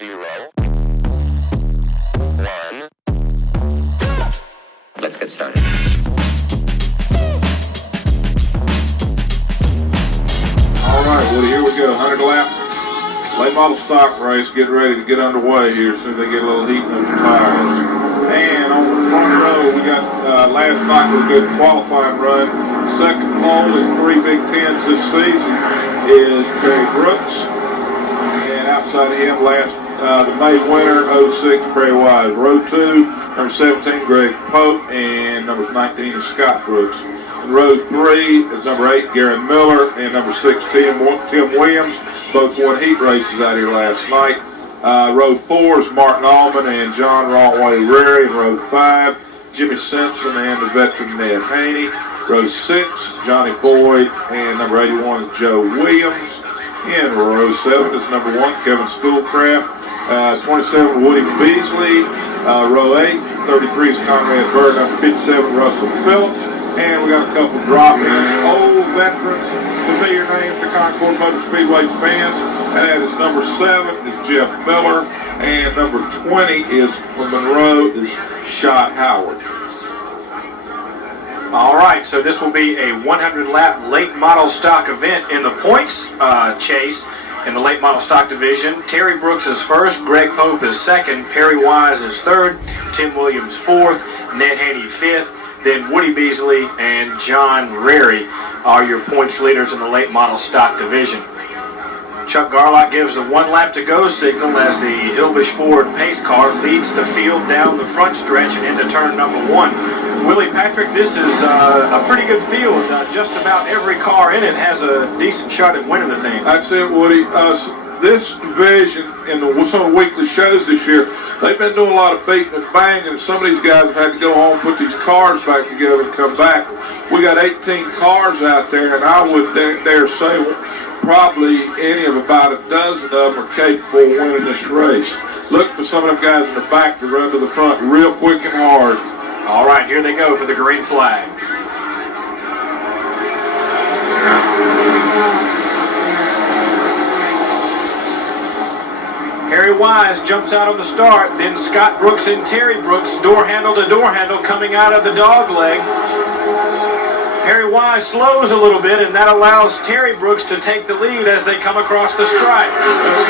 0, 1. Let's get started. All right, Woody, here we go. 100 lap late model stock race. Get ready to get underway here as soon as they get a little heat in those tires. And on the front row, we got last night was a good qualifying run. Second pole in 3 Big Tens this season is Terry Brooks. And outside of him, the May winner, 06, Perry Wise. Row 2, number 17, Greg Pope, and number 19 is Scott Brooks. In row 3 is number 8, Garen Miller, and number 6, Tim Williams. Both won heat races out here last night. Row 4 is Martin Allman and John Rawley Rary. In row 5, Jimmy Simpson and the veteran Ned Haney. Row 6, Johnny Boyd, and number 81 is Joe Williams. In row 7 is number 1, Kevin Schoolcraft. 27, Woody Beasley. Row 8, 33 is Conrad Bird. Number 57, Russell Phillips. And we got a couple drop-ins, old veterans, familiar names to Concord Motor Speedway fans. And that is number 7 is Jeff Miller, and number 20 is from Monroe is Shot Howard. All right, so this will be a 100-lap late model stock event in the points chase in the late model stock division. Terry Brooks is first, Greg Pope is second, Perry Wise is third, Tim Williams fourth, Ned Haney fifth. Then Woody Beasley and John Rary are your points leaders in the late model stock division. Chuck Garlock gives the 1 lap to go signal as the Hillbush Ford pace car leads the field down the front stretch and into turn number 1. Willie Patrick, this is a pretty good field. Just about every car in it has a decent shot at winning the thing. That's it, Woody. This division in some of the weekly shows this year, they've been doing a lot of beating and banging, and some of these guys have had to go home and put these cars back together and come back. We got 18 cars out there, and I would dare say probably any of about a dozen of them are capable of winning this race. Look for some of them guys in the back to run to the front real quick and hard. All right, here they go for the green flag. Perry Wise jumps out on the start, then Scott Brooks and Terry Brooks, door handle to door handle, coming out of the dog leg. Perry Wise slows a little bit, and that allows Terry Brooks to take the lead as they come across the stripe.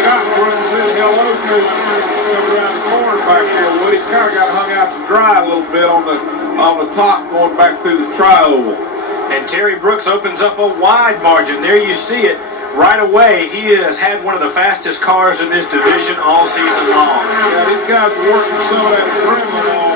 Scott Brooks said hello to him around the corner back there. Woody kind of got hung out to dry a little bit on the top going back through the tri-oval. And Terry Brooks opens up a wide margin. There you see it. Right away, he has had one of the fastest cars in this division all season long. Yeah, these guys are working some of that adrenaline off,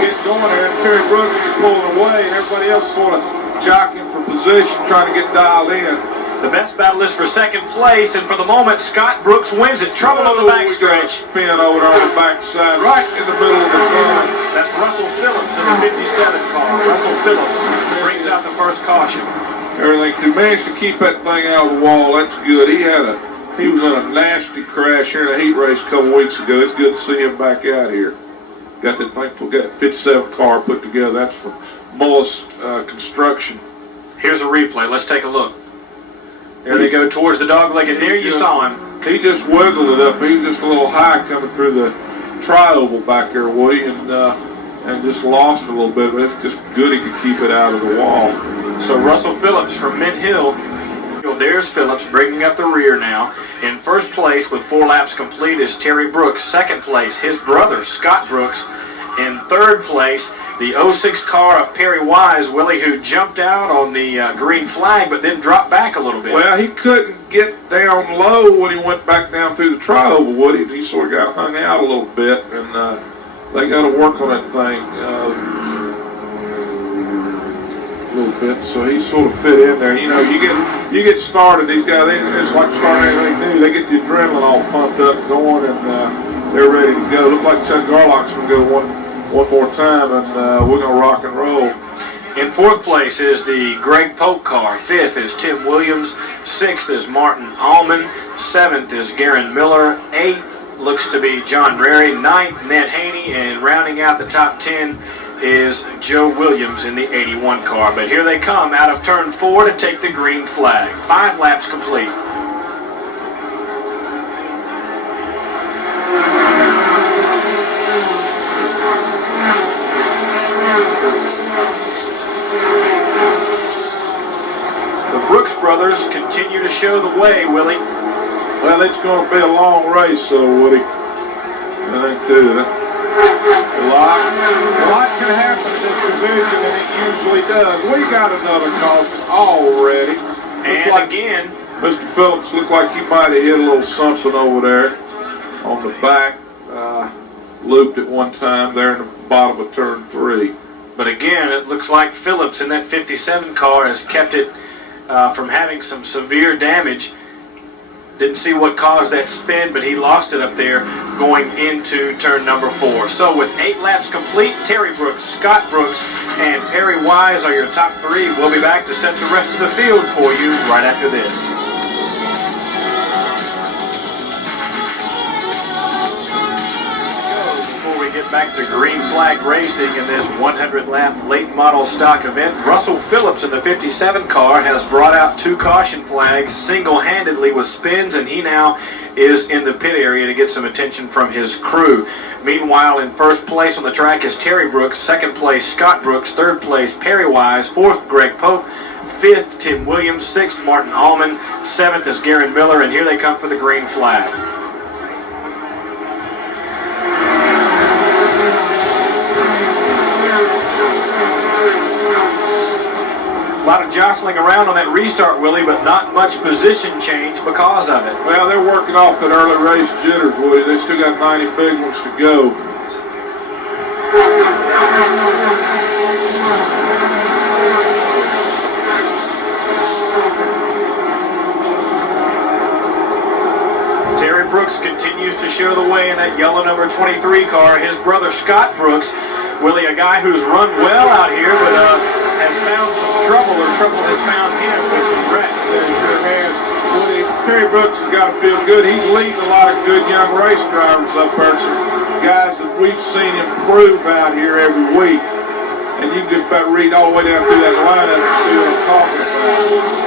getting going there, and Terry Brooks is pulling away, and everybody else sort of jockeying for position, trying to get dialed in. The best battle is for second place, and for the moment, Scott Brooks wins it. Trouble on the backstretch. Spin over there on the backside, right in the middle of the turn. That's Russell Phillips in the 57 car. Russell Phillips brings out the first caution. Everything to manage to keep that thing out of the wall. That's good. He was in a nasty crash here in a heat race a couple weeks ago. It's good to see him back out here. Got that thing, got 57 car put together. That's from Mullis Construction. Here's a replay. Let's take a look. There they go towards the dog leg, and there you saw him. He just wiggled it up. He was just a little high coming through the tri-oval back there, Woody, and just lost it a little bit. But it's just good he could keep it out of the wall. So Russell Phillips from Mint Hill. There's Phillips bringing up the rear now. In first place with 4 laps complete is Terry Brooks. Second place, his brother, Scott Brooks. In third place, the 06 car of Perry Wise, Willie, who jumped out on the green flag but then dropped back a little bit. Well, he couldn't get down low when he went back down through the tri-oval, Woody. He sort of got hung out a little bit, and they got to work on that thing. Little bit, so he sort of fit in there. You know, you get started. These guys, it's like starting anything new. They get the adrenaline all pumped up, going, and they're ready to go. Look like Chuck Garlock's going to go one more time, and we're going to rock and roll. In fourth place is the Greg Pope car. Fifth is Tim Williams. Sixth is Martin Allman. Seventh is Garen Miller. Eighth looks to be John Rary. Ninth, Ned Haney, and rounding out the top 10 is Joe Williams in the 81 car. But here they come out of turn 4 to take the green flag. 5 laps complete. The Brooks brothers continue to show the way, Willie. Well, it's going to be a long race, so Woody. I think too. A lot can happen in this division, and it usually does. We got another caution already. And like again, Mr. Phillips looked like he might have hit a little something over there on the back. Looped at one time there in the bottom of turn 3. but again, it looks like Phillips in that 57 car has kept it from having some severe damage. Didn't see what caused that spin, but he lost it up there going into turn number 4. So with 8 laps complete, Terry Brooks, Scott Brooks, and Perry Wise are your top 3. We'll be back to set the rest of the field for you right after this. Before we get back to green flag racing in this 100-lap late model stock event, Russell Phillips in the 57 car has brought out 2 caution flags single-handedly with spins, and he now is in the pit area to get some attention from his crew. Meanwhile, in first place on the track is Terry Brooks, second place Scott Brooks, third place Perry Wise, fourth Greg Pope, fifth Tim Williams, sixth Martin Allman, seventh is Garen Miller, and here they come for the green flag. A lot of jostling around on that restart, Willie, but not much position change because of it. Well, they're working off that early race jitters, Woody. They still got 90 big ones to go. Terry Brooks continues to show the way in that yellow number 23 car. His brother Scott Brooks, Willie, a guy who's run well out here, but has found some trouble, or trouble has found him with some wrecks. Sure has. Woody, Terry Brooks has got to feel good. He's leading a lot of good young race drivers up there, some guys that we've seen improve out here every week. And you can just about read all the way down through that lineup and see what I'm talking about.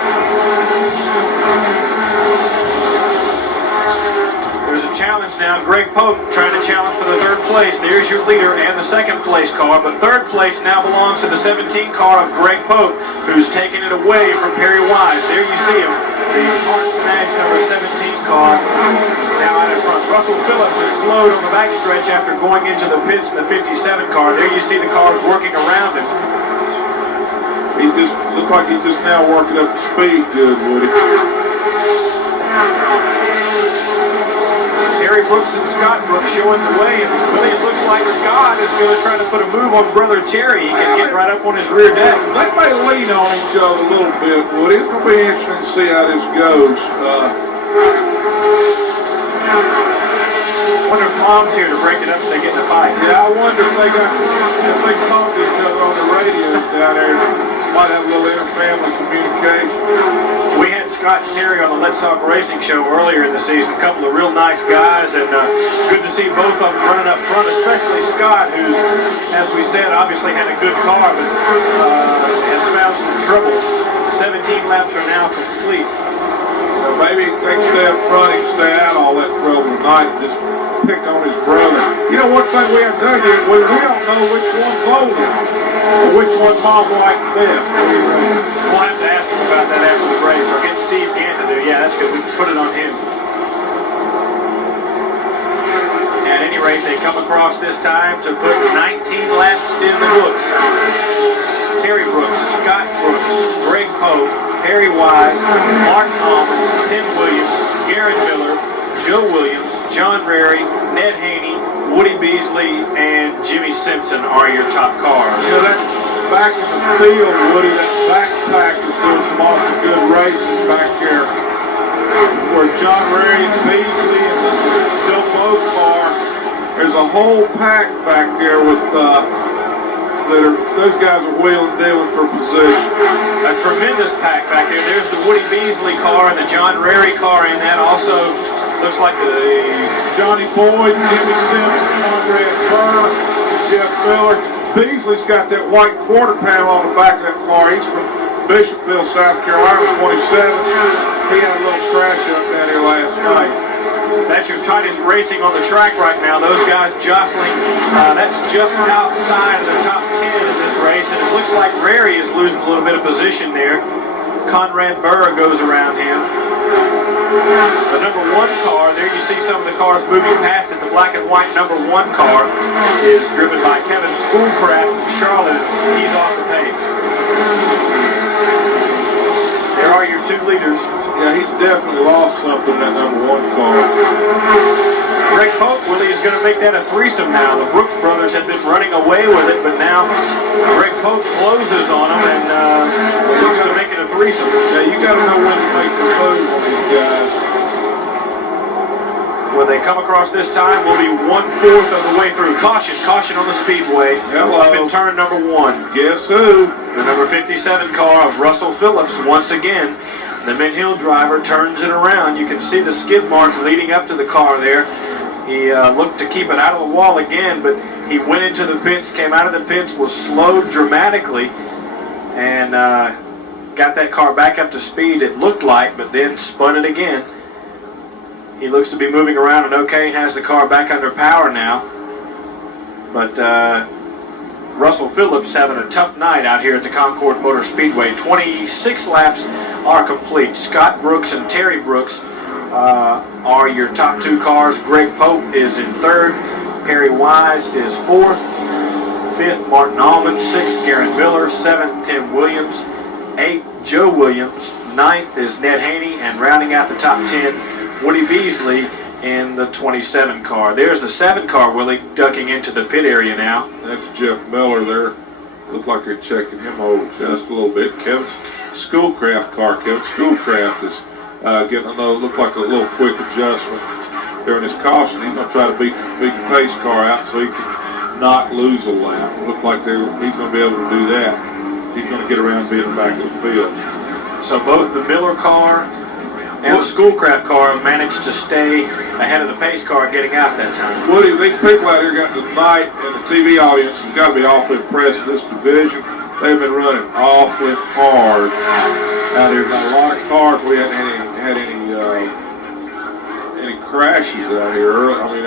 There's a challenge now. Greg Pope trying to challenge for the third place. There's your leader and the second place car, but third place now belongs to the 17 car of Greg Pope, who's taking it away from Perry Wise. There you see him, the Heart Smash number 17 car now out in front. Russell Phillips is slowed on the backstretch after going into the pits in the 57 car. There you see the cars working around him. He's just, look like he's just now working up to speed good, Woody. Terry Brooks and Scott Brooks showing the way, and really it looks like Scott is going to try to put a move on brother Terry. He can get right up on his rear deck. They may lean on each other a little bit, Woody. It's going to be interesting to see how this goes. I wonder if Mom's here to break it up if they get in a fight. Yeah, I wonder if they talk to each other on the radio down there. Might have a little inter-family communication. We had Scott and Terry on the Let's Talk Racing show earlier in the season. A couple of real nice guys, and good to see both of them running up front, especially Scott, who's, as we said, obviously had a good car, but has found some trouble. 17 laps are now complete. Maybe they can stay up front, he can stay out all that trouble tonight and just pick on his brother. You know, one thing we haven't done yet, we don't know which one voted or which one Mom liked best. We'll have to ask him about that after the race, or get Steve Gant to do. Yeah, that's good. We can put it on him. At any rate, they come across this time to put 19 laps in the books. Terry Brooks, Scott Brooks, Greg Pope, Perry Wise, Martin Allman, Tim Williams, Garen Miller, Joe Williams, John Rary, Ned Haney, Woody Beasley, and Jimmy Simpson are your top cars. You know, that back in the field, Woody, that backpack is doing some awfully good racing back here. Where John Rary, Beasley, and the Joe Pope car, there's a whole pack back there with those guys are wheeling dealing for position. A tremendous pack back there. There's the Woody Beasley car and the John Rary car in that. Also looks like the Johnny Boyd, Jimmy Simpson, Conrad Burr, Jeff Miller. Beasley's got that white quarter panel on the back of that car. He's from Bishopville, South Carolina, 27. He had a little crash up down here last night. That's your tightest racing on the track right now. Those guys jostling. That's just outside of the top 10 in this race, and it looks like Rary is losing a little bit of position there. Conrad Burr goes around him. The number 1 car, there you see some of the cars moving past it. The black and white number 1 car is driven by Kevin Schoolcraft from Charlotte. He's off the pace. There are your 2 leaders. Yeah, he's definitely lost something in that number 1 car. Greg Pope, Willie, is going to make that a threesome now. The Brooks brothers have been running away with it, but now Greg Pope closes on them and looks to make it a threesome. Yeah, you got to know when to make the move on these guys. When they come across this time, we'll be 1/4 of the way through. Caution on the Speedway. Hello. Up in turn number 1. Guess who? The number 57 car of Russell Phillips once again. The mid-hill driver turns it around. You can see the skid marks leading up to the car there. He looked to keep it out of the wall again, but he went into the pits, came out of the pits, was slowed dramatically, and got that car back up to speed, it looked like, but then spun it again. He looks to be moving around and okay, has the car back under power now. But Russell Phillips having a tough night out here at the Concord Motor Speedway. 26 laps are complete. Scott Brooks and Terry Brooks are your top 2 cars. Greg Pope is in 3rd. Perry Wise is 4th. 5th, Martin Allman. 6th, Garen Miller. 7th, Tim Williams. 8th, Joe Williams. 9th is Ned Haney. And rounding out the top 10, Woody Beasley in the 27 car. There's the 7 car, Willie, ducking into the pit area now. That's Jeff Miller there. Looked like they're checking him over just a little bit. Kevin Schoolcraft car. Kevin Schoolcraft is getting look like a little quick adjustment during his caution. He's going to try to beat the pace car out so he can not lose a lap. It looked like he's going to be able to do that. He's going to get around and be in the back of the field. So both the Miller car and the Schoolcraft car managed to stay ahead of the pace car getting out that time. Woody, these people out here got tonight, and the TV audience has got to be awfully impressed with this division. They've been running awfully hard out here. Got a lot of cars. We haven't had any crashes out here early.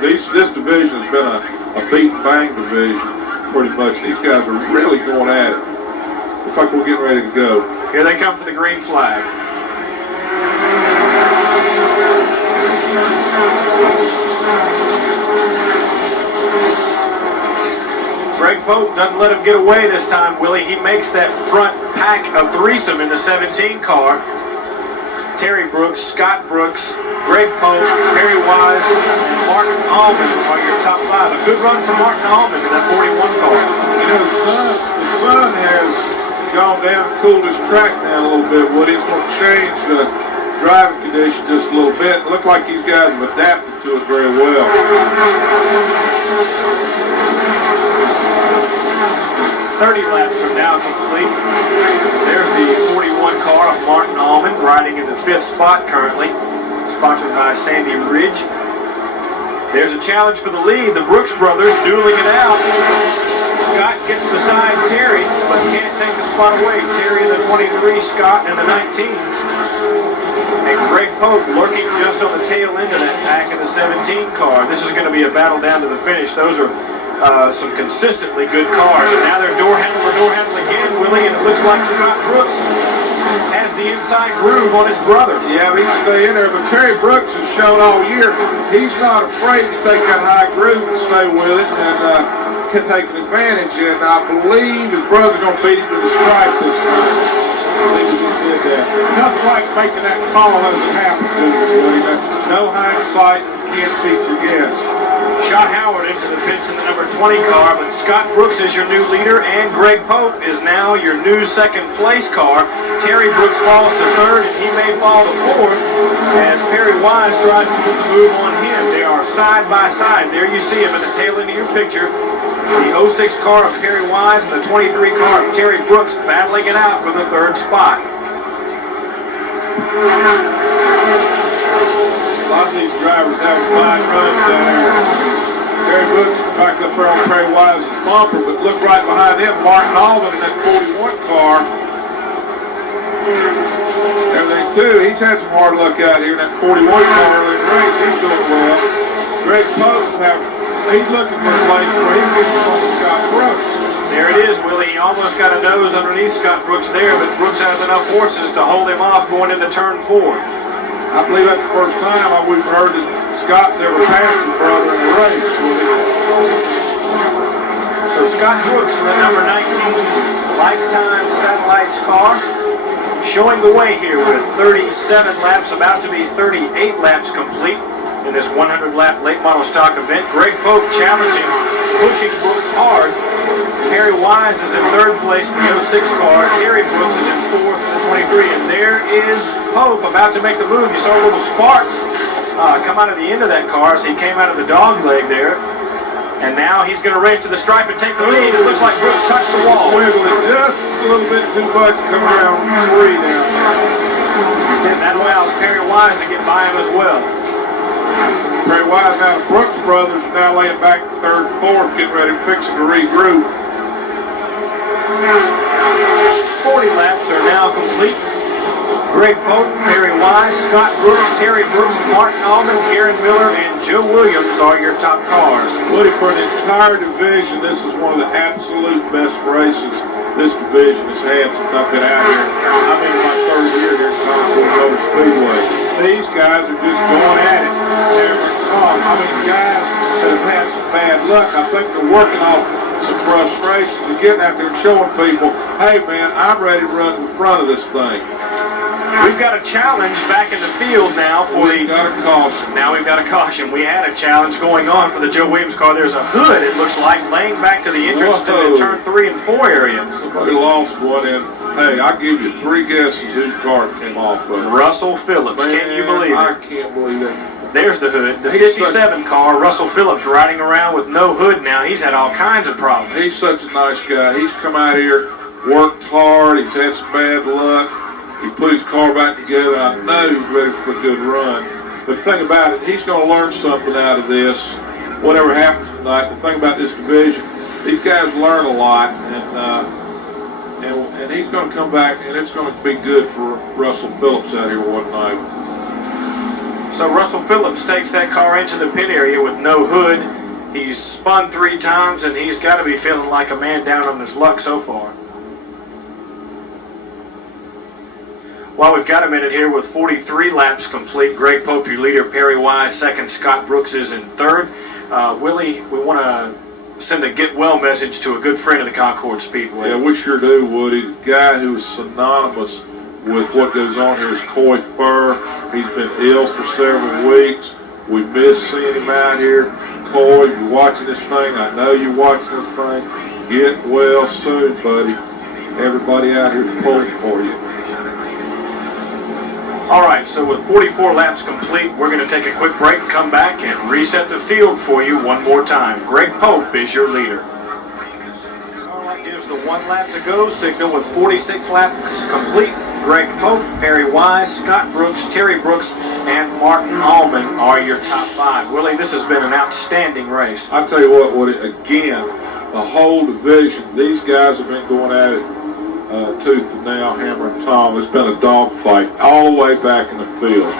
This division has been a beat and bang division pretty much. These guys are really going at it. Looks like we're getting ready to go. Here they come for the green flag. Greg Pope doesn't let him get away this time, Willie. He makes that front pack of threesome in the 17 car. Terry Brooks, Scott Brooks, Greg Pope, Perry Wise, and Martin Allman are your top 5. A good run for Martin Allman in that 41 car. You know, the sun has gone down and cooled this track down a little bit, Woody. It's going to change the driving conditions just a little bit. It looked like these guys have adapted to it very well. 30 laps are now complete. There's the 41 car of Martin Allman riding in the 5th spot currently, sponsored by Sandy Ridge. There's a challenge for the lead. The Brooks brothers dueling it out. Scott gets beside Terry, but can't take the spot away. Terry in the 23, Scott in the 19. And Greg Pope lurking just on the tail end of that pack in the 17 car. This is going to be a battle down to the finish. Those are some consistently good cars. And now they're door handle again, Willie, and it looks like Scott Brooks has the inside groove on his brother. Yeah, he can stay in there, but Terry Brooks has shown all year he's not afraid to take that high groove and stay with it and can take an advantage. And I believe his brother's going to beat him to the stripe this time. I believe he did that. Nothing like making that call as it happened to him. No hindsight, can't beat your guess. Shot Howard into the pits in the number 20 car, but Scott Brooks is your new leader, and Greg Pope is now your new 2nd place car. Terry Brooks falls to 3rd, and he may fall to 4th as Perry Wise tries to put the move on him. They are side by side. There you see him in the tail end of your picture. The 06 car of Perry Wise and the 23 car of Terry Brooks battling it out for the 3rd spot. A lot of these drivers have fine runs down there. Terry Brooks back up there on Perry Wise's bumper, but look right behind him, Martin Allman in that 41 car. Everything too, he's had some hard luck out here in that 41 car early in the race. He's doing well. Greg Pope, he's looking for a place where he can get on Scott Brooks. There it is, Willie. He almost got a nose underneath Scott Brooks there, but Brooks has enough horses to hold him off going into turn 4. I believe that's the first time we've heard that Scott's ever passed his brother in a race. So Scott Brooks in the number 19 Lifetime Satellites car, showing the way here with 37 laps, about to be 38 laps complete in this 100-lap late model stock event. Greg Pope challenging, pushing Brooks hard. Perry Wise is in third place in the 06 car. Terry Brooks is in fourth in the 23. And there is Pope about to make the move. You saw little sparks come out of the end of that car as he came out of the dog leg there. And now he's going to race to the stripe and take the lead. It looks like Brooks touched the wall. Wiggling just a little bit too much coming around 3 now. And that allows Perry Wise to get by him as well. Perry Wise now, the Brooks brothers are now laying back to third and fourth, getting ready, fixing to regroup. 40 laps are now complete. Greg Pope, Perry Wise, Scott Brooks, Terry Brooks, Martin Allman, Aaron Miller, and Joe Williams are your top cars. Woody, for an entire division, this is one of the absolute best races this division has had since I've been out here. I'm in my third year here at Concord Speedway. These guys are just going at it. I mean, guys that have had some bad luck, I think they're working off some frustrations and getting out there and showing people, hey man, I'm ready to run in front of this thing. We've got a challenge back in the field now for We've got a caution. Now we've got a caution. We had a challenge going on for the Joe Williams car. There's a hood, it looks like, laying back to the entrance to the turn 3 and 4 area. Somebody lost one, and hey, I'll give you 3 guesses whose car it came off of. Russell Phillips. Man, Can you believe it? I can't believe it. There's the hood. The 57 car, Russell Phillips, riding around with no hood now. He's had all kinds of problems. He's such a nice guy. He's come out here, worked hard. He's had some bad luck. He put his car back together. I know he's ready for a good run. But the thing about it, he's going to learn something out of this, whatever happens tonight. The thing about this division, these guys learn a lot, and he's going to come back, and it's going to be good for Russell Phillips out here one night. So Russell Phillips takes that car into the pit area with no hood. He's spun 3 times, and he's got to be feeling like a man down on his luck so far. Well, we've got a minute here with 43 laps complete. Greg Pope, your leader, Perry Wise, second. Scott Brooks is in third. Willie, we want to send a get well message to a good friend of the Concord Speedway. Yeah, we sure do, Woody. The guy who is synonymous with what goes on here is Coy Furr. He's been ill for several weeks. We miss seeing him out here. Coy, if you're watching this thing, I know you're watching this thing. Get well soon, buddy. Everybody out here is pulling for you. All right, so with 44 laps complete, we're going to take a quick break, come back, and reset the field for you one more time. Greg Pope is your leader. All right, gives the 1 lap to go signal with 46 laps complete. Greg Pope, Perry Wise, Scott Brooks, Terry Brooks, and Martin Allman are your top 5. Willie, this has been an outstanding race. I tell you what, Woody, again, the whole division, these guys have been going at it tooth and nail, hammer and tom. It's been a dogfight all the way back in the field.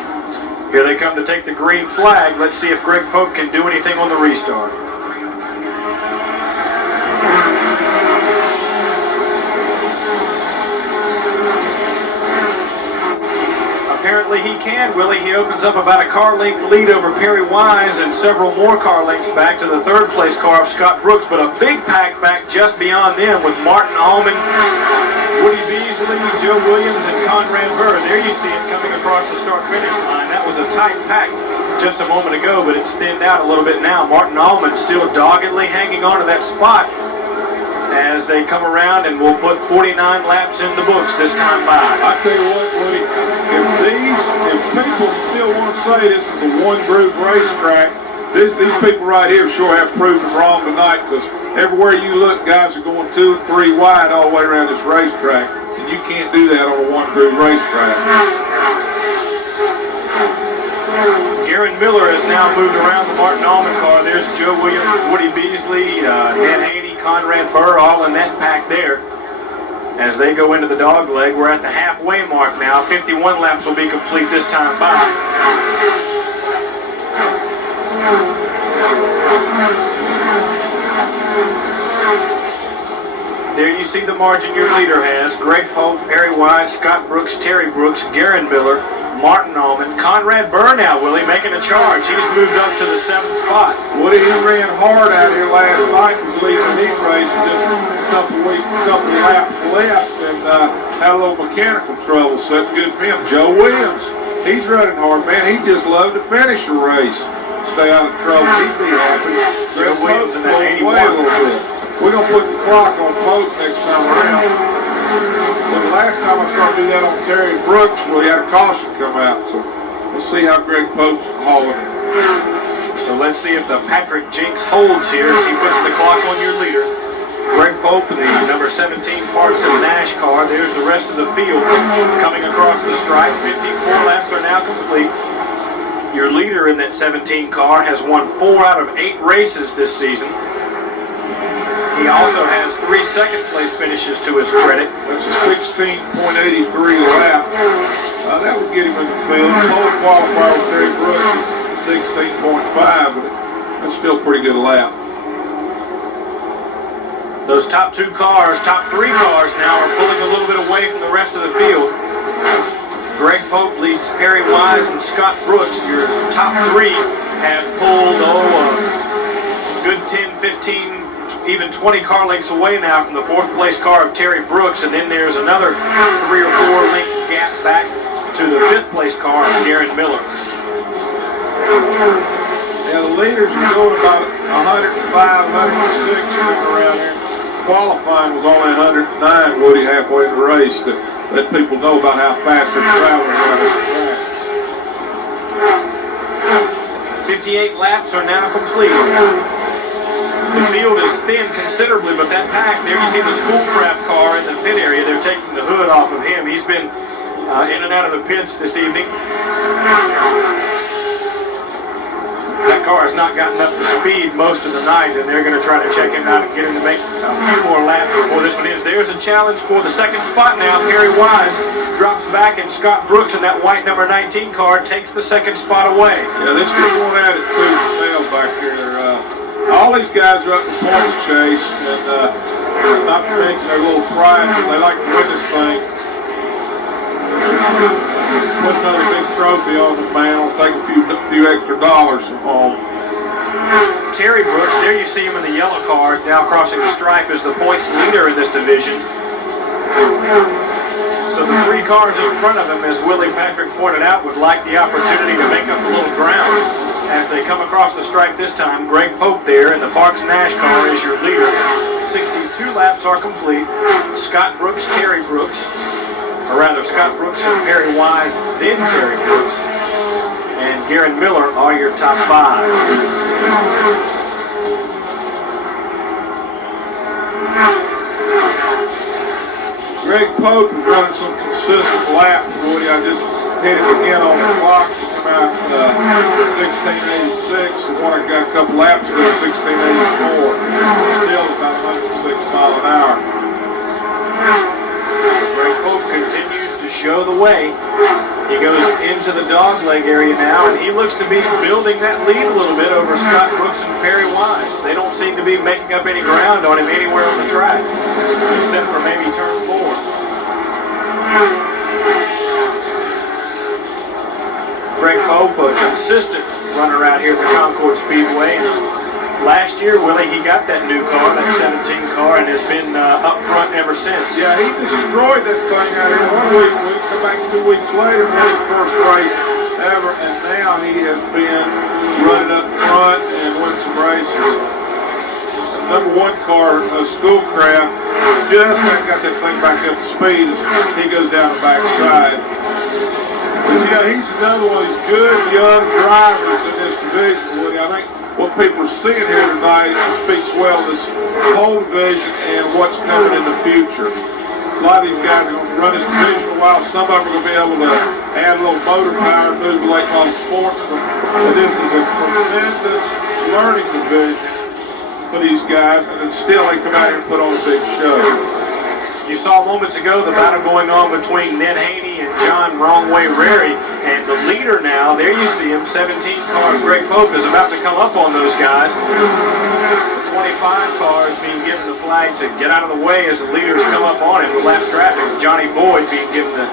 Here they come to take the green flag. Let's see if Greg Pope can do anything on the restart. Apparently he can, Willie. He opens up about a car length lead over Perry Wise and several more car lengths back to the third place car of Scott Brooks, but a big pack back just beyond them with Martin Allman, Woody Beasley, Joe Williams, and Conrad Burr. There you see it coming across the start-finish line. That was a tight pack just a moment ago, but it's thinned out a little bit now. Martin Allman still doggedly hanging on to that spot as they come around, and we'll put 49 laps in the books this time by. I tell you what, Woody, if people still want to say this is a one-groove racetrack, these people right here sure have proven wrong tonight, because everywhere you look, guys are going 2 and 3 wide all the way around this racetrack, and you can't do that on a one-groove racetrack. Aaron Miller has now moved around the Martin Allman car. There's Joe Williams, Woody Beasley, Ned Haney, Conrad Burr, all in that pack there. as they go into the dog leg. We're at the halfway mark now. 51 laps will be complete this time by. There you see the margin your leader has. Greg Pope, Perry Wise, Scott Brooks, Terry Brooks, Garen Miller, Martin Allman, Conrad Burnow, Willie, making a charge. He's moved up to the 7th spot. Woody, he ran hard out here last night. Was leading the heat race with just a couple laps left and had a little mechanical trouble, so that's good for him. Joe Williams, he's running hard, man. He just loved to finish a race. Stay out of trouble. He'd be happy. Joe Williams in that 81. A little bit. We're going to put the clock on Pope next time around. But the last time I started to do that on Terry Brooks, we had a caution come out. So we'll see how Greg Pope's hauling it. So let's see if the Patrick Jinks holds here as he puts the clock on your leader. Greg Pope in the number 17 Parks and Nash car. There's the rest of the field coming across the stripe. 54 laps are now complete. Your leader in that 17 car has won 4 out of 8 races this season. He also has 3 second-place finishes to his credit. That's a 16.83 lap. That would get him in the field. Pole qualifier with Terry Brooks at 16.5, but that's still a pretty good lap. Those top 2 cars, top 3 cars now are pulling a little bit away from the rest of the field. Greg Pope leads Perry Wise and Scott Brooks. Your top 3 have pulled, a good 10, 15, even 20 car lengths away now from the 4th place car of Terry Brooks, and then there's another 3 or 4 length gap back to the 5th place car of Garen Miller. Yeah, the leaders are going about 105, 106 around here. Qualifying was only 109, Woody, halfway in the race to let people know about how fast they're traveling around the track. 58 laps are now complete. The field is thin considerably, but that pack, there you see the Schoolcraft car in the pit area. They're taking the hood off of him. He's been in and out of the pits this evening. That car has not gotten up to speed most of the night, and they're going to try to check him out and get him to make a few more laps before this one ends. There's a challenge for the 2nd spot now. Perry Wise drops back, and Scott Brooks in that white number 19 car takes the 2nd spot away. Yeah, this is going at it too, the back here. All these guys are up in points chase, and not to mention their little pride, they like to win this thing. Put another big trophy on the mantle, take a few extra dollars home. Terry Brooks, there you see him in the yellow car, now crossing the stripe as the points leader in this division. So the 3 cars in front of him, as Willie Patrick pointed out, would like the opportunity to make up a little ground as they come across the stripe this time. Greg Pope there in the Parks Nash car is your leader. 62 laps are complete. Scott Brooks, Terry Brooks, or rather Scott Brooks and Perry Wise, then Terry Brooks, and Garen Miller are your top 5. Greg Pope is running some consistent laps, Woody. I just hit it again on the clock. Come out 1686. The one I got a couple laps ago, 1684. Still about 106 miles an hour. Greg Pope continues to show the way. He goes into the dog leg area now, and he looks to be building that lead a little bit over Scott Brooks and Perry Wise. They don't seem to be making up any ground on him anywhere on the track, except for maybe turn 4. Greg Pope, a consistent runner out here at the Concord Speedway. Last year, Willie, he got that new car, that 17 car, and has been up front ever since. Yeah, he destroyed that thing out here 1 week. We come back 2 weeks later, won his first race ever, and now he has been running up front and winning some races. Number 1 car, Schoolcraft, just got that thing back up to speed as he goes down the backside. But yeah, he's another one of these good young drivers in this division, Woody. I think what people are seeing here tonight speaks well to this whole division and what's coming in the future. A lot of these guys are going to run this division a while. Some of them are going to be able to add a little motor power and move to like all sportsmen. But this is a tremendous learning division for these guys, and then still they come out here and put on a big show. You saw moments ago the battle going on between Ned Haney and John Wrongway Rary. And the leader now, there you see him, 17 car Greg Pope is about to come up on those guys. The 25 car is being given the flag to get out of the way as the leaders come up on him. The lap traffic, Johnny Boyd being given the,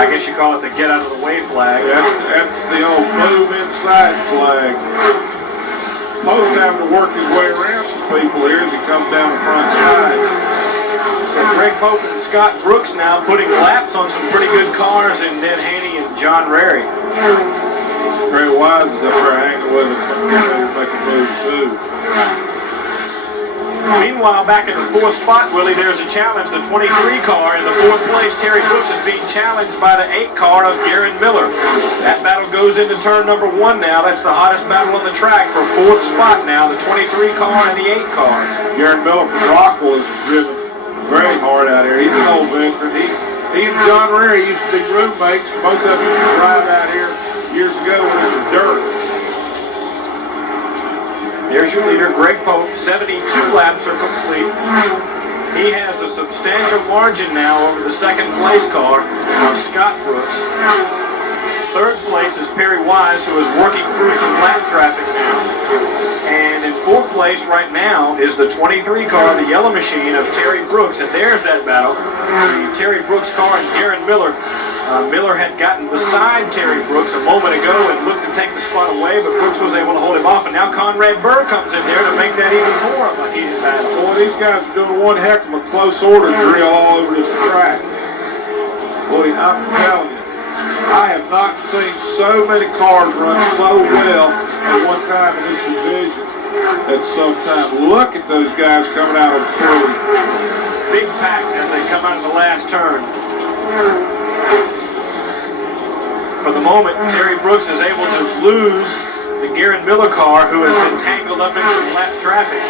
I guess you call it the get out of the way flag. That's the old move inside flag. Pope's having to work his way around some people here as he comes down the front side. So Greg Pope and Scott Brooks now putting laps on some pretty good cars in Ned Haney and John Rary. Very Wise is up there hanging with him, making moves too. Meanwhile, back in the fourth spot, Willie, there's a challenge. The 23 car in the fourth place, Terry Brooks, is being challenged by the 8 car of Garen Miller. That battle goes into turn number 1 now. That's the hottest battle on the track for fourth spot now, the 23 car and the 8 car. Garen Miller from Rockwell is driven very hard out here. He's an old veteran. He and John Rary used to be roommates. Both of them used to ride out here years ago when it was dirt. There's your leader, Greg Pope. 72 laps are complete. He has a substantial margin now over the second place car of Scott Brooks. Third place is Perry Wise, who is working through some lap traffic now. And in fourth place right now is the 23 car, the yellow machine of Terry Brooks. And there's that battle. The Terry Brooks car and Garen Miller. Miller had gotten beside Terry Brooks a moment ago and looked to take the spot away, but Brooks was able to hold him off. And now Conrad Burr comes in there to make that even more of a heated battle. Boy, these guys are doing one heck of a close order drill all over this track. Boy, I'm telling you, I have not seen so many cars run so well at one time in this division at some time. Look at those guys coming out of the curve. Big pack as they come out of the last turn. For the moment, Terry Brooks is able to lose the Garen Miller car, who has been tangled up in some lap traffic.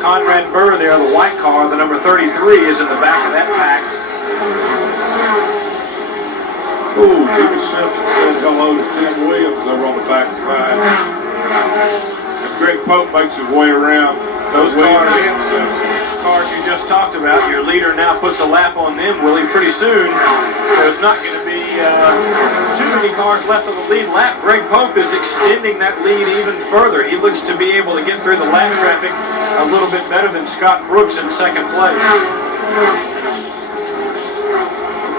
Conrad Burr there, the white car, the number 33, is in the back of that pack. Ooh, Jimmy Simpson said hello to Tim Williams over on the back side. And Greg Pope makes his way around. Those Williams and Simpson. Cars you just talked about, your leader now puts a lap on them, Willie. Pretty soon, there's not going to be too many cars left on the lead lap. Greg Pope is extending that lead even further. He looks to be able to get through the lap traffic a little bit better than Scott Brooks in second place.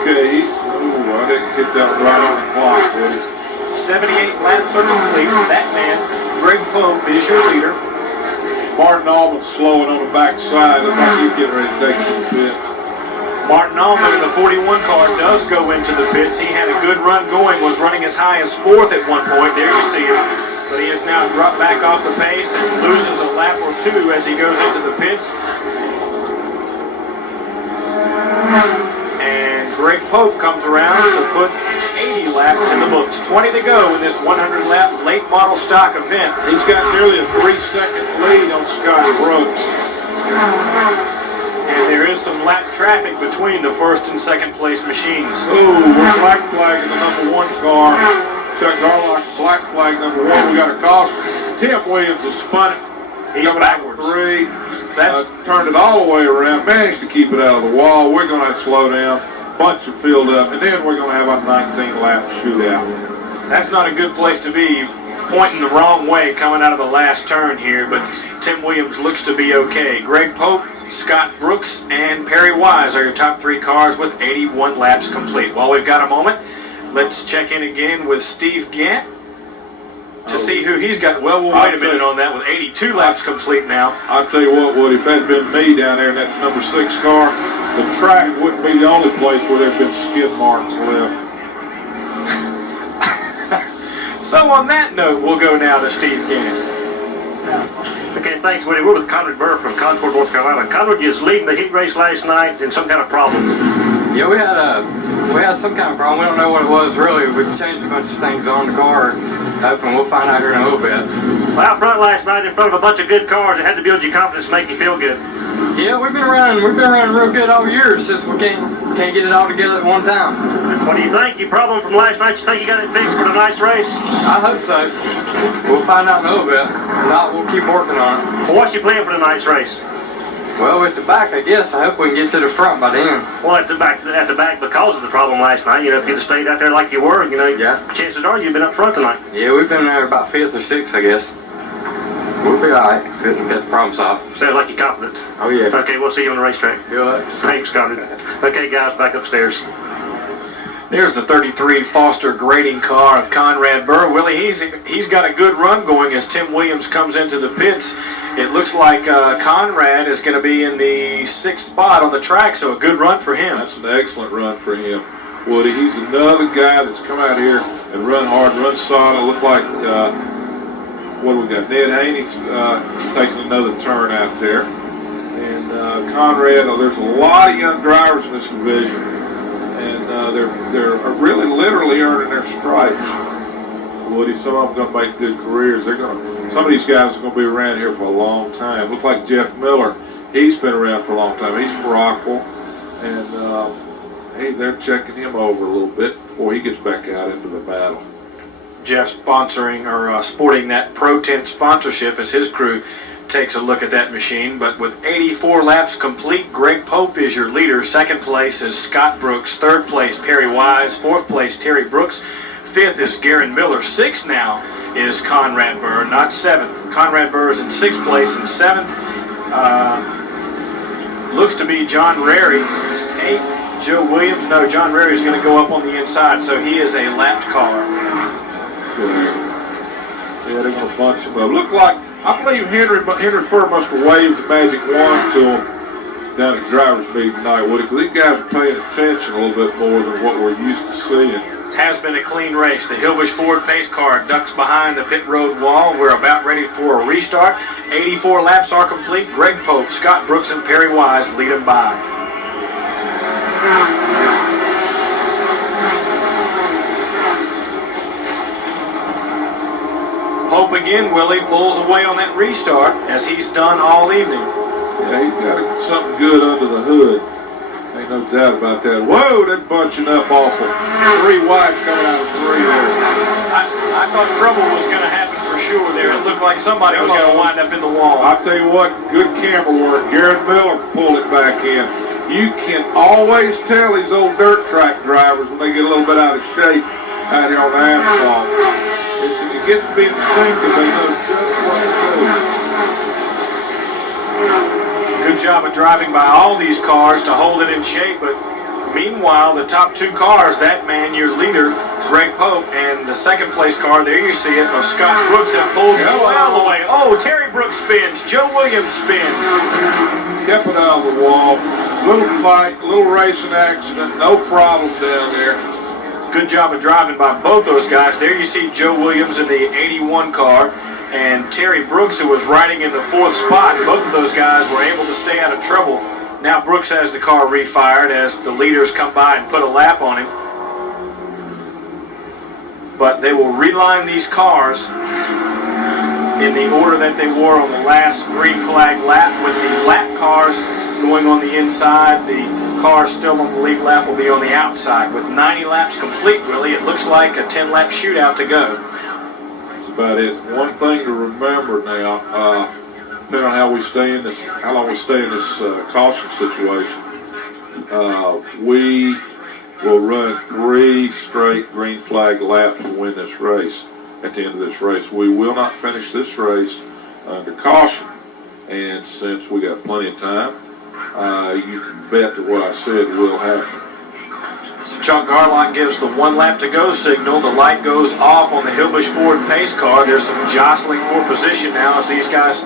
Okay, I didn't get that right on the clock, Willie. 78 laps are complete. That man, Greg Pope, is your leader. Martin Allman's slowing on the backside. Looks like he's getting ready to take it to the pit. Martin Allman in the 41 car does go into the pits. He had a good run going, was running as high as 4th at one point. There you see him. But he has now dropped back off the pace and loses a lap or 2 as he goes into the pits. And Greg Pope comes around to put 80 laps in the books. 20 to go in this 100-lap late model stock event. He's got nearly a 3-second lead on Scott Brooks. And there is some lap traffic between the first and second place machines. Ooh, we're black flagging the number 1 car. Chuck Garlock, black flag number 1. We got a caution. Tim Williams has spun it. He's coming backwards. out 3. That's turned it all the way around. Managed to keep it out of the wall. We're going to have to slow down. Bunch of filled up. And then we're going to have a 19-lap shootout. That's not a good place to be, pointing the wrong way coming out of the last turn here, but Tim Williams looks to be okay. Greg Pope, Scott Brooks, and Perry Wise are your top 3 cars with 81 laps complete. While we've got a moment, let's check in again with Steve Gant to see who he's got. Well, we'll wait a minute on that with 82 laps complete now. I'll tell you what, Woody, if that had been me down there in that number 6 car, the track wouldn't be the only place where there have been skid marks left. So on that note, we'll go now to Steve Gant. Okay, thanks, Woody. We're with Conrad Burr from Concord, North Carolina. Conrad, you was leading the heat race last night in some kind of problem. Yeah, we had some kind of problem. We don't know what it was really. We changed a bunch of things on the car, and we'll find out here in a little bit. Well, out front last night in front of a bunch of good cars, it had to build your confidence, make you feel good. Yeah, we've been running real good all year. It's just we can't get it all together at one time. What do you think? Your problem from last night, you think you got it fixed for tonight's race? I hope so. We'll find out in a little bit. If not, we'll keep working on it. Well, what's your plan for tonight's race? Well, at the back, I guess. I hope we can get to the front by then. Well, at the back, because of the problem last night, if you'd have stayed out there like you were, Yeah. chances are you've been up front tonight. Yeah, we've been there about 5th or 6th, I guess. We'll be all right. Couldn't get the problem solved. Sounds like you're confident. Oh, yeah. Okay, we'll see you on the racetrack. Good. Thanks, Connie. Okay, guys, back upstairs. There's the 33 Foster grading car of Conrad Burr. Willie, he's got a good run going as Tim Williams comes into the pits. It looks like Conrad is going to be in the 6th spot on the track, so a good run for him. That's an excellent run for him, Woody. He's another guy that's come out here and run hard, run solid. Look like, what do we got? Ned Haney's taking another turn out there. And Conrad, there's a lot of young drivers in this division. And they're really literally earning their stripes. Woody, some of them going to make good careers. Some of these guys are going to be around here for a long time. Look like Jeff Miller. He's been around for a long time. He's from Rockville. And hey, they're checking him over a little bit before he gets back out into the battle. Jeff sponsoring or sporting that Pro Tent sponsorship as his crew takes a look at that machine. But with 84 laps complete, Greg Pope is your leader. 2nd place is Scott Brooks. 3rd place, Perry Wise. 4th place, Terry Brooks. 5th is Garen Miller. 6th now is Conrad Burr, not 7th. Conrad Burr is in 6th place, and 7th looks to be John Rary. 8th, Joe Williams. No, John Rary is going to go up on the inside, so he is a lapped car. Yeah, they're going to bunch him up. Look like, I believe Henry Furr must have waved the magic wand to him down at the driver's meeting tonight, Woody, because these guys are paying attention a little bit more than what we're used to seeing. Has been a clean race. The Hillbush Ford pace car ducks behind the pit road wall. We're about ready for a restart. 84 laps are complete. Greg Pope, Scott Brooks, and Perry Wise lead them by. Pope again, Willie, pulls away on that restart as he's done all evening. Yeah, he's got something good under the hood. Ain't no doubt about that. Whoa, they're bunching up awful. 3 wide coming out of 3 there. I thought trouble was going to happen for sure there. It looked like somebody was going to wind up in the wall. I'll tell you what, good camera work. Garrett Miller pulled it back in. You can always tell these old dirt track drivers when they get a little bit out of shape out here on the asphalt. It gets to be instinctive. They know just what to do. Good job of driving by all these cars to hold it in shape, but meanwhile, the top 2 cars, that man, your leader, Greg Pope, and the 2nd place car, there you see it, of Scott Brooks, have pulled well away. Oh, Terry Brooks spins. Joe Williams spins. Kept it out of the wall. Little fight, little racing accident, no problem down there. Good job of driving by both those guys. There you see Joe Williams in the 81 car and Terry Brooks, who was riding in the 4th spot. Both of those guys were able to stay out of trouble. Now Brooks has the car refired as the leaders come by and put a lap on him. But they will reline these cars in the order that they were on the last green flag lap, with the lap cars going on the inside. The cars still on the lead lap will be on the outside. With 90 laps complete, Willie, it looks like a 10-lap shootout to go. That's about it. One thing to remember now, depending on how long we stay in this caution situation, we will run 3 straight green flag laps to win this race. At the end of this race, we will not finish this race under caution, and since we got plenty of time, you can bet that what I said will happen. Chuck Garlock gives the 1 lap to go signal. The light goes off on the Hillbush Ford pace car. There's some jostling for position now as these guys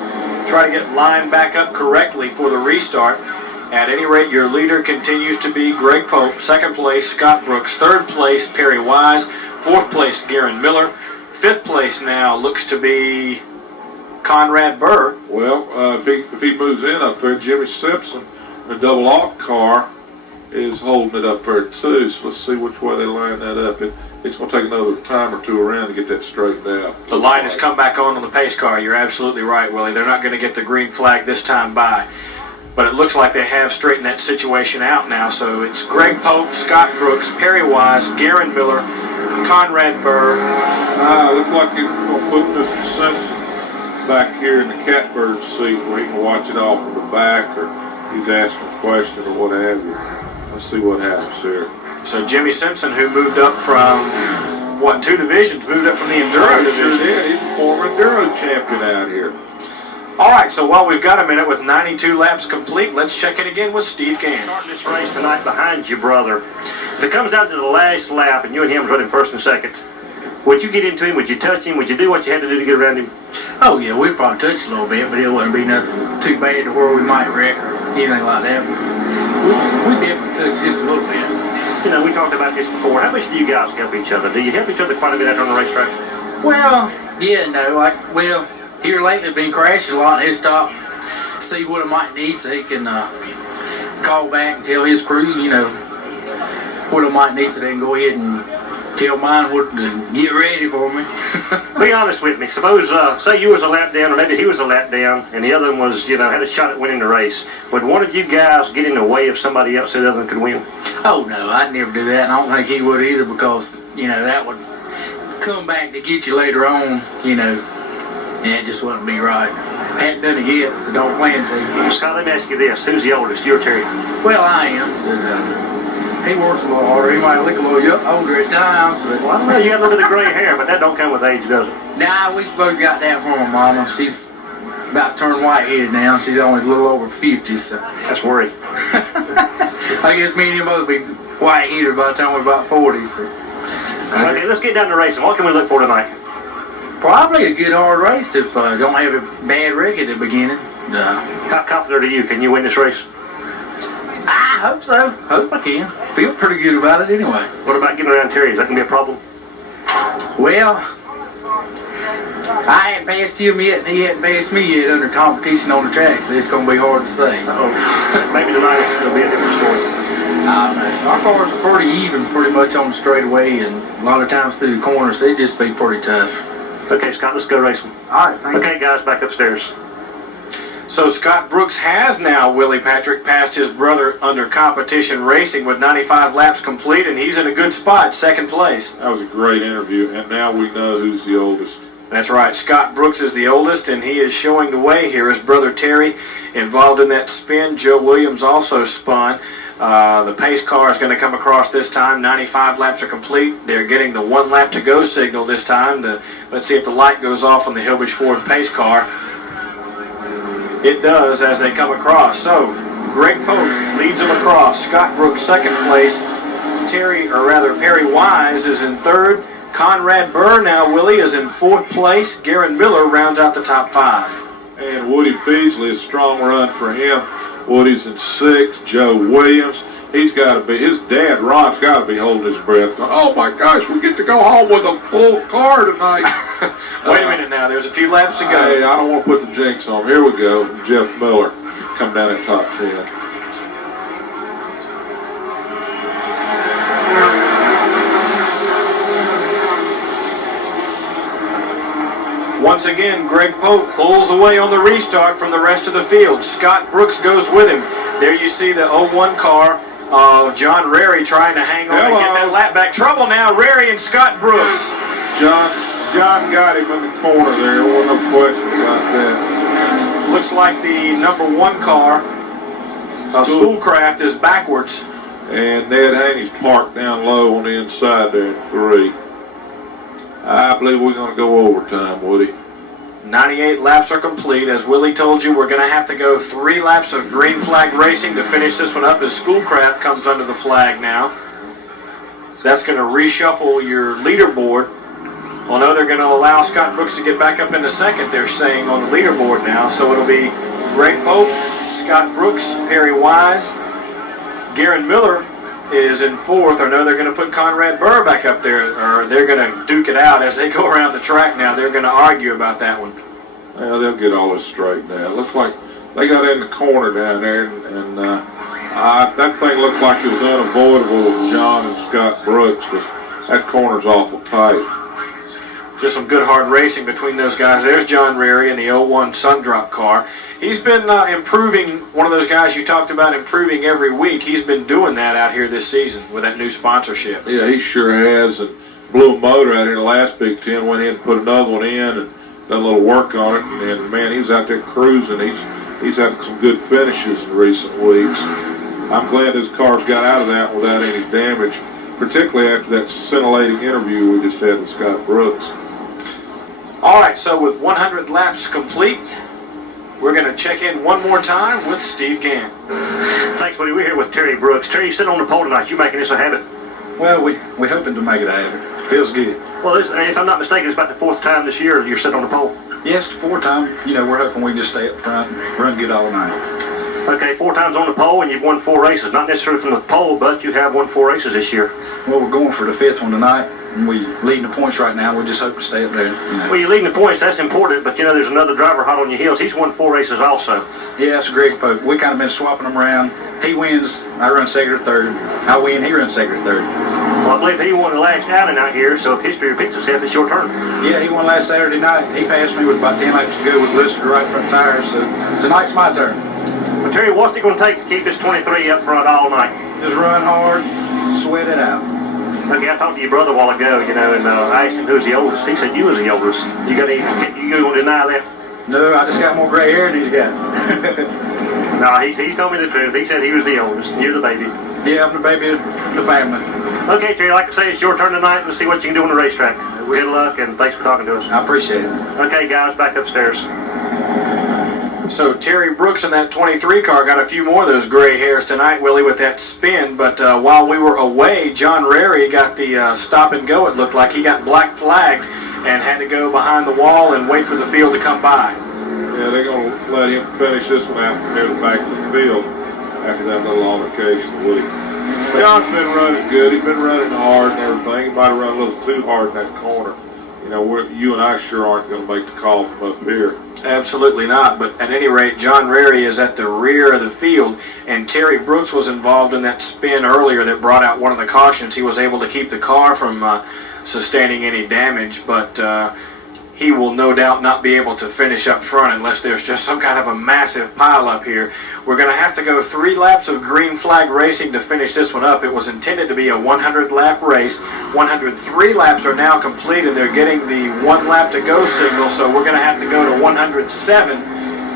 try to get lined back up correctly for the restart. At any rate, your leader continues to be Greg Pope. 2nd place, Scott Brooks. 3rd place, Perry Wise. 4th place, Garen Miller. 5th place now looks to be Conrad Burr. Well, if he moves in up there, Jimmy Simpson, the double AUK car, is holding it up there too. So let's see which way they line that up. It's going to take another time or 2 around to get that straightened out. The light has come back on the pace car. You're absolutely right, Willie. They're not going to get the green flag this time by. But it looks like they have straightened that situation out now. So it's Greg Pope, Scott Brooks, Perry Wise, Garen Miller, Conrad Burr. Looks like he's going to put Mr. Simpson back here in the catbird seat where he can watch it off from the back, or he's asking a question or what have you. Let's see what happens here. So Jimmy Simpson, who moved up from, 2 divisions, moved up from the Enduro division. Sure did. He's a former Enduro champion out here. All right, so while we've got a minute with 92 laps complete, let's check in again with Steve Gann. Starting this race tonight behind you, brother. If it comes down to the last lap and you and him running first and second, would you get into him? Would you touch him? Would you do what you had to do to get around him? Oh, yeah, we'd probably touch a little bit, but it wouldn't be nothing too bad to where we might wreck or anything like that. We definitely touch just a little bit. You know, we talked about this before. How much do you guys help each other? Do you help each other quite a bit out on the racetrack? Well, yeah, no, here lately been crashing a lot, and he'll stop, see what it might need so he can call back and tell his crew, you know, what it might need so they can go ahead and tell mine what to get ready for me. Be honest with me. Suppose, say you was a lap down, or maybe he was a lap down, and the other one was, you know, had a shot at winning the race. Would one of you guys get in the way of somebody else so the other one could win? Oh, no, I'd never do that, and I don't think he would either because, you know, that would come back to get you later on, you know, and it just wouldn't be right. Hadn't done it yet, so don't plan to. Scott, let me ask you this. Who's the oldest, you or Terry? Well, I am, but he works a little harder. He might look a little older at times, but... Well, I don't know. You got a little bit of gray hair, but that don't come with age, does it? Nah, we both got that from my mama. She's about turned white-headed now. She's only a little over 50, so... That's worried. I guess me and him both be white-headed by the time we're about 40, so... Okay, let's get down to racing. What can we look for tonight? Probably a good hard race if don't have a bad wreck at the beginning. How confident are you? Can you win this race? I hope so. Hope I can. Feel pretty good about it anyway. What about getting around Terry? Is that going to be a problem? Well, I ain't passed him yet, and he hasn't passed me yet under competition on the track, so it's going to be hard to say. Uh-oh. Maybe tonight it'll be a different story. I don't know. Our cars are pretty even pretty much on the straightaway, and a lot of times through the corners, they just be pretty tough. Okay, Scott, let's go racing. All right, thank you. Okay, guys, back upstairs. So Scott Brooks has now, Willie Patrick, passed his brother under competition racing with 95 laps complete, and he's in a good spot, second place. That was a great interview, and now we know who's the oldest. That's right. Scott Brooks is the oldest, and he is showing the way here. His brother Terry involved in that spin. Joe Williams also spun. The pace car is going to come across this time. 95 laps are complete. They're getting the 1 lap to go signal this time. Let's see if the light goes off on the Hillbridge Ford pace car. It does as they come across. So Greg Pope leads them across. Scott Brooks second place. Perry Wise is in third. Conrad Burr, now Willie, is in fourth place. Garen Miller rounds out the top 5. And Woody Beasley, a strong run for him. Woody's in sixth. Joe Williams, he's got to be, his dad, Ron's got to be holding his breath. Going, oh my gosh, we get to go home with a full car tonight. Wait a minute now, there's a few laps to go. Hey, I don't want to put the jinx on. Here we go. Jeff Miller come down at top 10. Once again, Greg Pope pulls away on the restart from the rest of the field. Scott Brooks goes with him. There you see the 01 car of John Rary trying to hang on and get that lap back. Trouble now, Rary and Scott Brooks. John got him in the corner there. Wasn't no question about that. Looks like the number 1 car of Schoolcraft is backwards. And Ned Haney's parked down low on the inside there in 3. I believe we're going to go overtime, Woody. 98 laps are complete. As Willie told you, we're going to have to go 3 laps of green flag racing to finish this one up as Schoolcraft comes under the flag now. That's going to reshuffle your leaderboard. Well, no, they're going to allow Scott Brooks to get back up into second, they're saying, on the leaderboard now. So it'll be Greg Pope, Scott Brooks, Perry Wise, Garen Miller is in fourth, or no, they're going to put Conrad Burr back up there, or they're going to duke it out as they go around the track now. They're going to argue about that one. Well, they'll get all this straightened out. Looks like they got in the corner down there, and that thing looked like it was unavoidable with John and Scott Brooks, because that corner's awful tight. Just some good hard racing between those guys. There's John Rary in the 01 Sundrop car. He's been improving, one of those guys you talked about improving every week. He's been doing that out here this season with that new sponsorship. Yeah, he sure has. And blew a motor out here in the last Big Ten, went in and put another one in and done a little work on it. And man, he's out there cruising. He's He's had some good finishes in recent weeks. I'm glad his cars got out of that without any damage, particularly after that scintillating interview we just had with Scott Brooks. All right, so with 100 laps complete, we're going to check in one more time with Steve Gann. Thanks, buddy. We're here with Terry Brooks. Terry, you sitting on the pole tonight. You making this a habit? Well, we're hoping to make it a habit. Feels good. Well, if I'm not mistaken, it's about the 4th time this year you're sitting on the pole. Yes, 4 times. You know, we're hoping we can just stay up front and run good all night. Okay, 4 times on the pole, and you've won 4 races. Not necessarily from the pole, but you have won 4 races this year. Well, we're going for the 5th one tonight, and we leading the points right now. We just hope to stay up there. You know. Well, you're leading the points. That's important, but, you know, there's another driver hot on your heels. He's won 4 races also. Yeah, that's Greg Pope. We kind of been swapping them around. He wins, I run second or third. I win, he runs second or third. Well, I believe he won the last outing out here, so if history repeats itself, it's your turn. Yeah, he won last Saturday night. He passed me with about 10 laps to go with blistered right front tires, so tonight's my turn. Well, Terry, what's it going to take to keep this 23 up front all night? Just run hard, sweat it out. Okay, I talked to your brother a while ago, you know, and I asked him who's the oldest. He said you was the oldest. You going to deny that? No, I just got more gray hair than he's got. No, he told me the truth. He said he was the oldest. You're the baby. Yeah, I'm the baby of the family. Okay, Terry, like I say, it's your turn tonight. Let's see what you can do on the racetrack. Good luck, and thanks for talking to us. I appreciate it. Okay, guys, back upstairs. So Terry Brooks in that 23 car got a few more of those gray hairs tonight, Willie, with that spin. But while we were away, John Rary got the stop and go. It looked like he got black flagged and had to go behind the wall and wait for the field to come by. Yeah, they're going to let him finish this one out near the back of the field after that little altercation with Woody. John's been running good. He's been running hard and everything. He might have run a little too hard in that corner. You know, you and I sure aren't going to make the call from up here. Absolutely not. But at any rate, John Rary is at the rear of the field, and Terry Brooks was involved in that spin earlier that brought out one of the cautions. He was able to keep the car from sustaining any damage, but he will no doubt not be able to finish up front unless there's just some kind of a massive pile up here. We're going to have to go 3 laps of green flag racing to finish this one up. It was intended to be a 100-lap race. 103 laps are now complete, and they're getting the 1 lap to go signal, so we're going to have to go to 107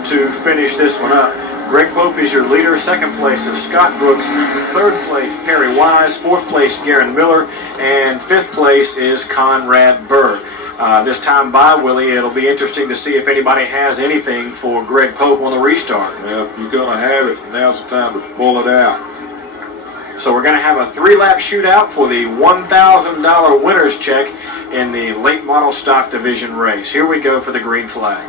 to finish this one up. Greg Pope is your leader. 2nd place is Scott Brooks. 3rd place, Perry Wise. 4th place, Garen Miller. And 5th place is Conrad Burr. This time by, Willie, it'll be interesting to see if anybody has anything for Greg Pope on the restart. Well, if you're going to have it, now's the time to pull it out. So we're going to have a 3-lap shootout for the $1,000 winner's check in the late model stock division race. Here we go for the green flag.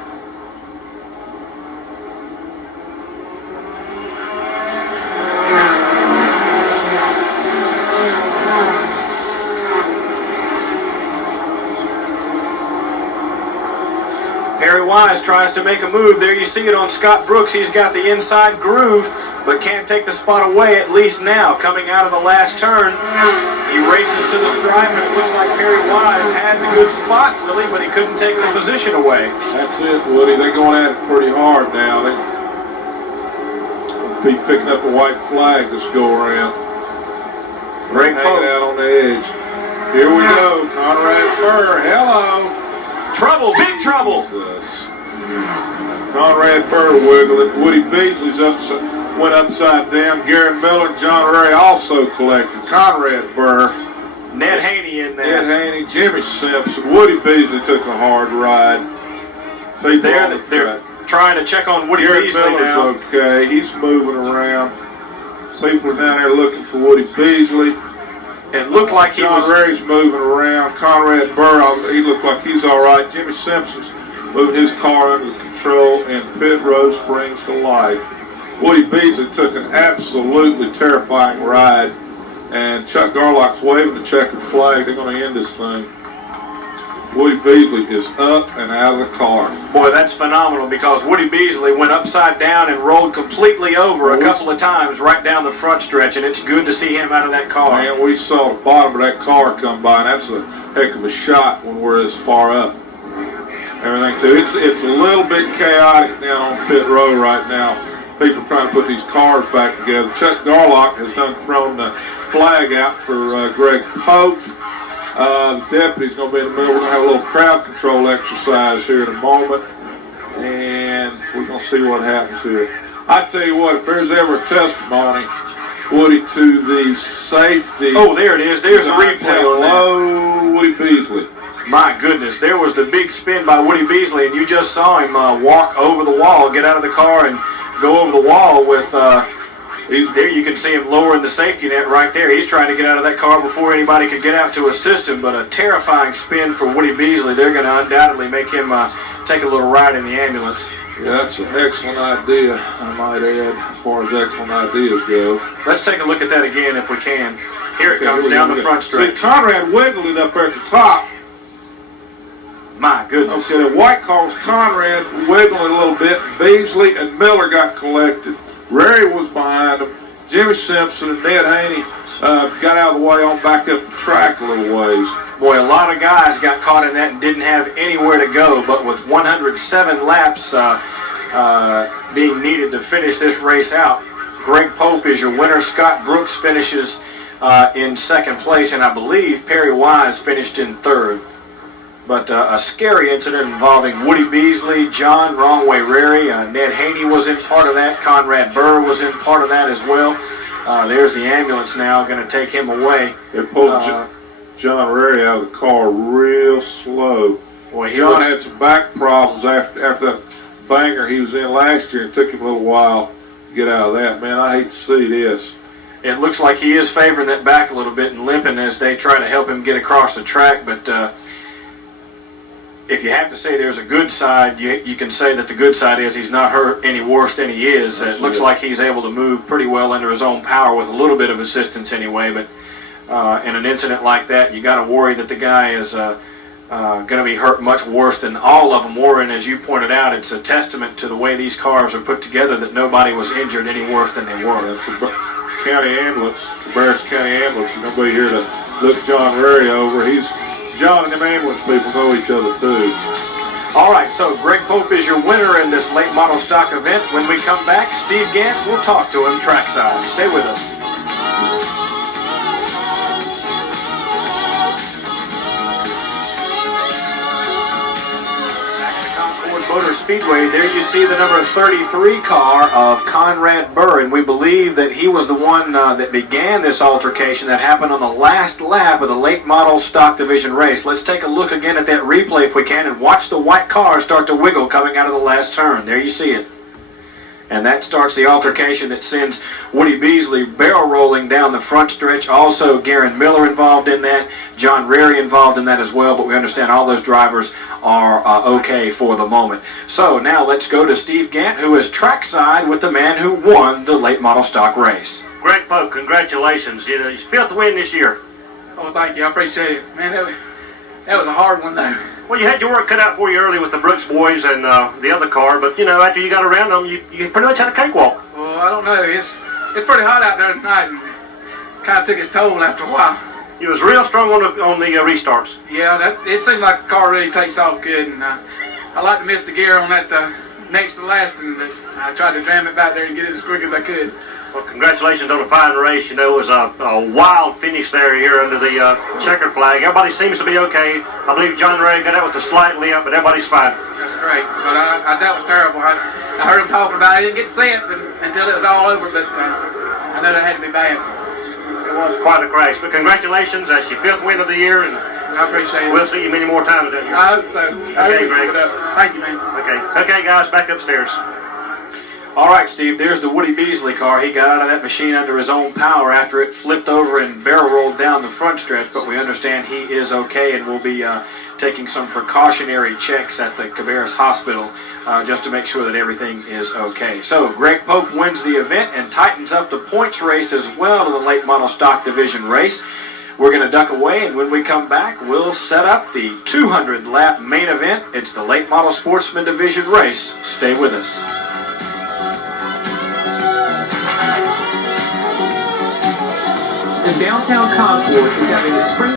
Perry Wise tries to make a move. There you see it on Scott Brooks. He's got the inside groove, but can't take the spot away, at least now. Coming out of the last turn, he races to the stripe, and it looks like Perry Wise had the good spot, really, but he couldn't take the position away. That's it, Woody. They're going at it pretty hard now. They'll be picking up a white flag this go around. Greg Hanging out on the edge. Here we go. Conrad Burr. Hello. Trouble, big trouble. Jesus. Conrad Burr wiggling. Woody Beasley's went upside down. Garen Miller and John Rary also collected. Conrad Burr. Ned Haney in there. Ned Haney, Jimmy Simpson. Woody Beasley took a hard ride. They're trying to check on Woody Garen Beasley Miller's now. okay. He's moving around. People are down there looking for Woody Beasley. It looked like he John was... Rary's moving around. Conrad Burr, he looked like he's all right. Jimmy Simpson's moving his car under control, and pit road springs to life. Woody Beasley took an absolutely terrifying ride, and Chuck Garlock's waving the checkered flag. They're going to end this thing. Woody Beasley is up and out of the car. Boy, that's phenomenal, because Woody Beasley went upside down and rolled completely over a couple of times right down the front stretch, and it's good to see him out of that car. Man, we saw the bottom of that car come by, and that's a heck of a shot when we're this far up. Everything, too. It's a little bit chaotic down on pit road right now. People are trying to put these cars back together. Chuck Garlock has thrown the flag out for Greg Pope. The deputy's going to be in the middle. We're going to have a little crowd control exercise here in a moment. And we're going to to see what happens here. I tell you what, if there's ever a testimony, Woody, to the safety. Oh, there it is. There's a replay on that. Hello, Woody Beasley. My goodness, there was the big spin by Woody Beasley, and you just saw him walk over the wall, get out of the car, and go over the wall with. There you can see him lowering the safety net right there. He's trying to get out of that car before anybody could get out to assist him, but a terrifying spin for Woody Beasley. They're going to undoubtedly make him take a little ride in the ambulance. Yeah, that's an excellent idea, I might add, as far as excellent ideas go. Let's take a look at that again if we can. Here it comes down the front stretch. See, Conrad wiggled it up there at the top. My goodness. Okay, the white car was Conrad wiggling a little bit. Beasley and Miller got collected. Rary was behind them. Jimmy Simpson and Ned Haney got out of the way on back up the track a little ways. Boy, a lot of guys got caught in that and didn't have anywhere to go, but with 107 laps being needed to finish this race out, Greg Pope is your winner. Scott Brooks finishes in second place, and I believe Perry Wise finished in third. But a scary incident involving Woody Beasley, John Wrongway Rary, Ned Haney was in part of that, Conrad Burr was in part of that as well. There's the ambulance now going to take him away. They pulled John Rary out of the car real slow. Boy, John had some back problems after that banger he was in last year. It took him a little while to get out of that. Man, I hate to see this. It looks like he is favoring that back a little bit and limping as they try to help him get across the track, but if you have to say there's a good side, you can say that the good side is he's not hurt any worse than he is. It looks like he's able to move pretty well under his own power with a little bit of assistance anyway, but in an incident like that, you got to worry that the guy is going to be hurt much worse than all of them were, and as you pointed out, it's a testament to the way these cars are put together that nobody was injured any worse than they were. County ambulance, Cabarrus County ambulance, nobody here to look John Rary over. John and them ambulance people know each other too. All right, so Greg Pope is your winner in this late model stock event. When we come back, Steve Gant will talk to him trackside. Stay with us. Concord Motor Speedway, there you see the number 33 car of Conrad Burr, and we believe that he was the one that began this altercation that happened on the last lap of the late model stock division race. Let's take a look again at that replay if we can and watch the white car start to wiggle coming out of the last turn. There you see it. And that starts the altercation that sends Woody Beasley barrel rolling down the front stretch. Also, Garen Miller involved in that. John Rary involved in that as well, but we understand all those drivers are okay for the moment. So now let's go to Steve Gant, who is trackside with the man who won the late model stock race. Greg Pope, congratulations. You fifth win this year. Oh, thank you. I appreciate it. Man, that was a hard one, though. Well, you had your work cut out for you early with the Brooks boys and the other car, but, after you got around them, you pretty much had a cakewalk. Well, I don't know. It's pretty hot out there tonight, and kind of took its toll after a while. You was real strong on the restarts. Yeah, it seems like the car really takes off good, and I like to miss the gear on that next to last, and I tried to jam it back there and get it as quick as I could. Well, congratulations on a fine race. It was a wild finish there here under the checkered flag. Everybody seems to be okay. I believe John Ray got out with a slight limp, but everybody's fine. That's great. But that was terrible. I heard him talking about it. I didn't get to see it until it was all over, but I know that had to be bad. It was quite a crash. But congratulations. That's your fifth win of the year, and I appreciate it. We'll see you many more times down here. I hope so. Okay, Greg. Thank you, man. Okay, guys, back upstairs. All right, Steve, there's the Woody Beasley car. He got out of that machine under his own power after it flipped over and barrel rolled down the front stretch, but we understand he is okay and will be taking some precautionary checks at the Cabarrus Hospital just to make sure that everything is okay. So Greg Pope wins the event and tightens up the points race as well to the late model stock division race. We're going to duck away, and when we come back, we'll set up the 200-lap main event. It's the late model sportsman division race. Stay with us. In downtown Concord is having the spring